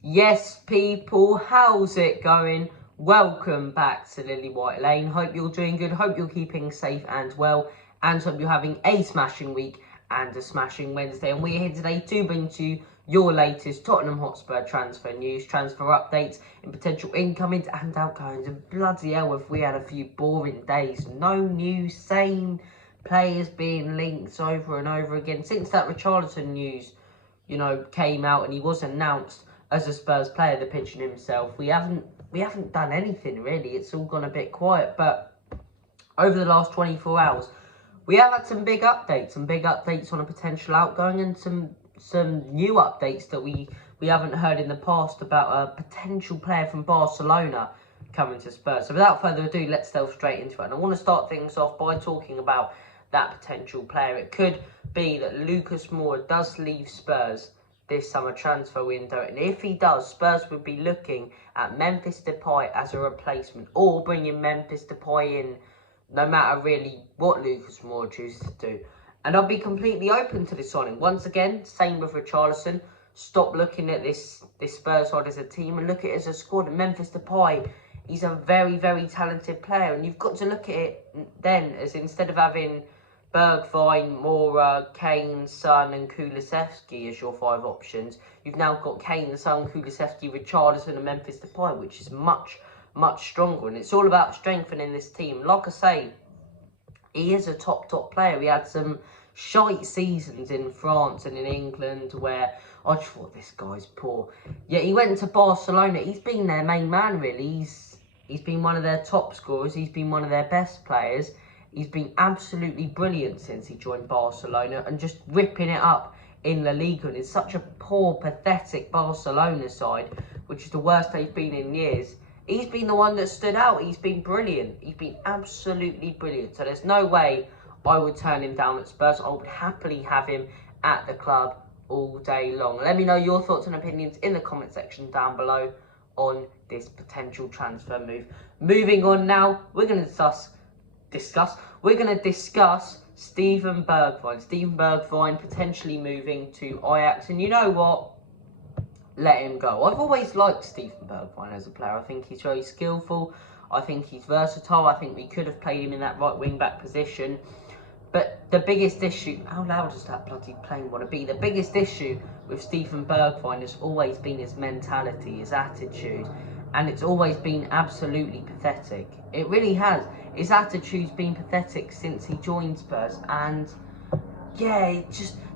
Yes, people, how's it going? Welcome back to Lily White Lane. Hope you're doing good. Hope you're keeping safe and well. And hope you're having a smashing week and a smashing Wednesday. And we're here today to bring to you your latest Tottenham Hotspur transfer news, transfer updates, and potential incomings and outgoings. And bloody hell, if we had a few boring days. No news, same players being linked over and over again. Since that Richarlison news, came out and he was announced as a Spurs player, the pigeon himself, we haven't done anything really. It's all gone a bit quiet. But over the last 24 hours, we have had some big updates on a potential outgoing, and some new updates that we haven't heard in the past about a potential player from Barcelona coming to Spurs. So without further ado, let's delve straight into it. And I want to start things off by talking about that potential player. It could be that Lucas Moura does leave Spurs this summer transfer window, and if he does, Spurs would be looking at Memphis Depay as a replacement, or bringing Memphis Depay in no matter really what Lucas Moura chooses to do. And I'll be completely open to this signing. Once again, same with Richarlison. Stop looking at this Spurs side as a team and look at it as a squad. And Memphis Depay, he's a very, very talented player, and you've got to look at it then as, instead of having Bergwijn, Moura, Kane, Son and Kulusevski as your five options, you've now got Kane, Son, Kulusevski, Richarlison and Memphis Depay, which is much stronger. And it's all about strengthening this team. Like I say, he is a top player. He had some shite seasons in France and in England where I just thought, this guy's poor. Yet he went to Barcelona. He's been their main man, really. He's been one of their top scorers. He's been one of their best players. He's been absolutely brilliant since he joined Barcelona and just ripping it up in La Liga. And it's such a poor, pathetic Barcelona side, which is the worst they've been in years. He's been the one that stood out. He's been brilliant. He's been absolutely brilliant. So there's no way I would turn him down at Spurs. I would happily have him at the club all day long. Let me know your thoughts and opinions in the comment section down below on this potential transfer move. Moving on now, we're going to discuss Steven Bergwijn. Steven Bergwijn potentially moving to Ajax. And you know what? Let him go. I've always liked Steven Bergwijn as a player. I think he's very skillful. I think he's versatile. I think we could have played him in that right wing back position. But the biggest issue, how loud does that bloody plane want to be? The biggest issue with Steven Bergwijn has always been his mentality, his attitude. And it's always been absolutely pathetic. It really has. His attitude's been pathetic since he joined Spurs. And yeah,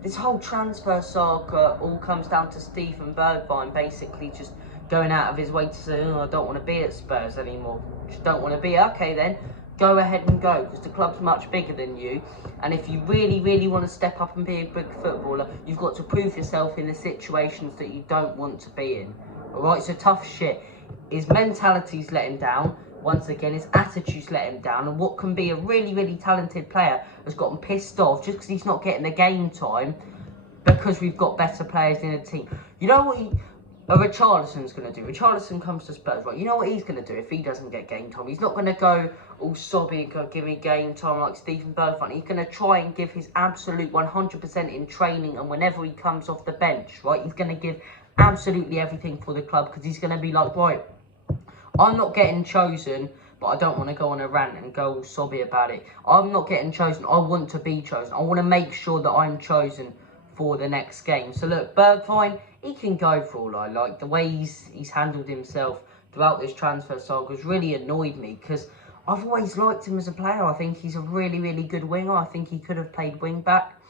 this whole transfer saga all comes down to Steven Bergwijn basically just going out of his way to say, I don't want to be at Spurs anymore. Just don't want to be. Okay then, go ahead and go, because the club's much bigger than you. And if you really want to step up and be a big footballer, you've got to prove yourself in the situations that you don't want to be in. Alright, so tough shit. His mentality's let him down. Once again, his attitude's let him down. And what can be a really talented player has gotten pissed off just because he's not getting the game time because we've got better players in the team. You know what Richarlison's going to do? Richarlison comes to Spurs, right? You know what he's going to do if he doesn't get game time? He's not going to go all sobby and go, give me game time like Steven Bergwijn. He's going to try and give his absolute 100% in training, and whenever he comes off the bench, right, he's going to give absolutely everything for the club, because he's going to be like, right, I'm not getting chosen, but I don't want to go on a rant and go all sobby about it. I'm not getting chosen. I want to be chosen. I want to make sure that I'm chosen for the next game. So look, Bergwijn, he can go for all I like. The way he's handled himself throughout this transfer saga has really annoyed me, because I've always liked him as a player. I think he's a really good winger. I think he could have played wing back,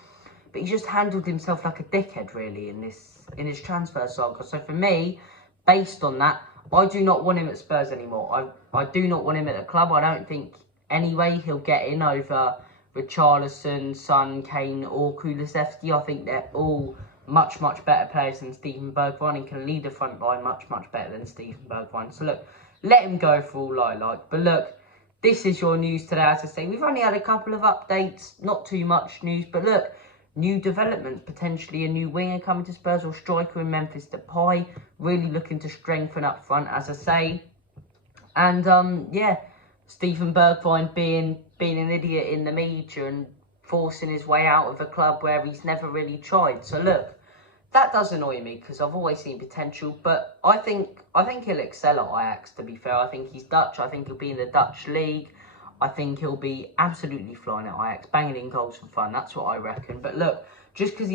but he just handled himself like a dickhead really in his transfer saga. So for me, based on that, I do not want him at Spurs anymore. I do not want him at the club. I don't think anyway he'll get in over Richarlison, Son, Kane or Kulusevski. I think they're all much better players than Steven Bergwijn, and can lead the front line much better than Steven Bergwijn. So look, let him go for all I like. But look, this is your news today. As I say, we've only had a couple of updates, not too much news, but look, new developments, potentially a new winger coming to Spurs, or striker in Memphis Depay, really looking to strengthen up front, as I say. And yeah, Steven Bergwijn being an idiot in the media and forcing his way out of a club where he's never really tried. So look, that does annoy me because I've always seen potential. But I think he'll excel at Ajax, to be fair. I think he's Dutch. I think he'll be in the Dutch league. I think he'll be absolutely flying at Ajax, banging in goals for fun. That's what I reckon. But look, just because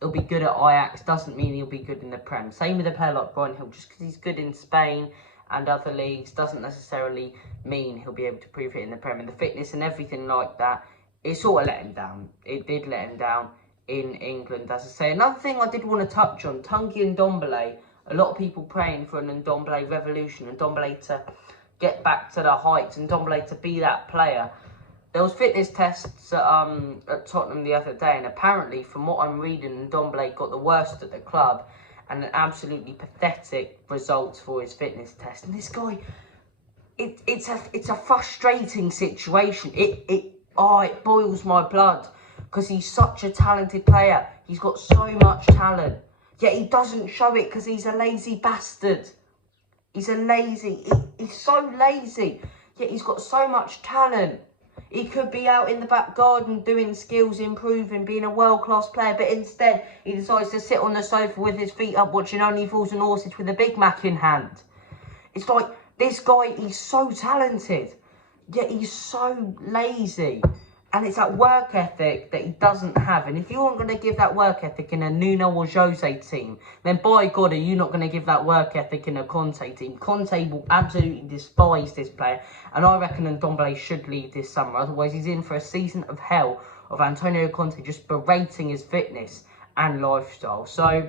he'll be good at Ajax doesn't mean he'll be good in the Prem. Same with a player like Bergwijn. Just because he's good in Spain and other leagues doesn't necessarily mean he'll be able to prove it in the Prem. And the fitness and everything like that, it sort of let him down. It did let him down in England, as I say. Another thing I did want to touch on, Tanguy and Ndombele. A lot of people praying for an Ndombele revolution, and Ndombele to get back to the heights, and Ndombele to be that player. There was fitness tests at Tottenham the other day, and apparently, from what I'm reading, Ndombele got the worst at the club, and an absolutely pathetic results for his fitness test. And this guy, it's a frustrating situation. It boils my blood because he's such a talented player. He's got so much talent, yet he doesn't show it because he's a lazy bastard. He's so lazy, yet he's got so much talent. He could be out in the back garden doing skills, improving, being a world-class player, but instead he decides to sit on the sofa with his feet up watching Only Fools and Horses with a Big Mac in hand. It's like, this guy, he's so talented, yet he's so lazy. And it's that work ethic that he doesn't have. And if you aren't going to give that work ethic in a Nuno or Jose team, then by God, are you not going to give that work ethic in a Conte team? Conte will absolutely despise this player. And I reckon Ndombele should leave this summer. Otherwise, he's in for a season of hell of Antonio Conte just berating his fitness and lifestyle. So,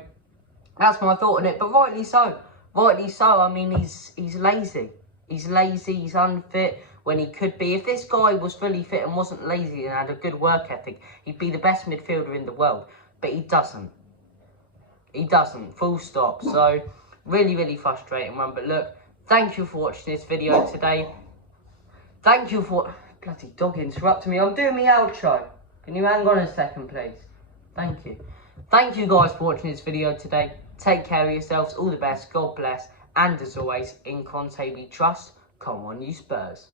that's my thought on it. But rightly so. Rightly so. I mean, he's lazy. He's lazy. He's unfit when he could be. If this guy was fully fit and wasn't lazy and had a good work ethic, he'd be the best midfielder in the world. But he doesn't. He doesn't. Full stop. So, really, really frustrating one. But look, thank you for watching this video today. Thank you for... Bloody dog interrupting me. I'm doing my outro. Can you hang on a second, please? Thank you. Thank you guys for watching this video today. Take care of yourselves. All the best. God bless. And as always, in Conte we trust. Come on, you Spurs.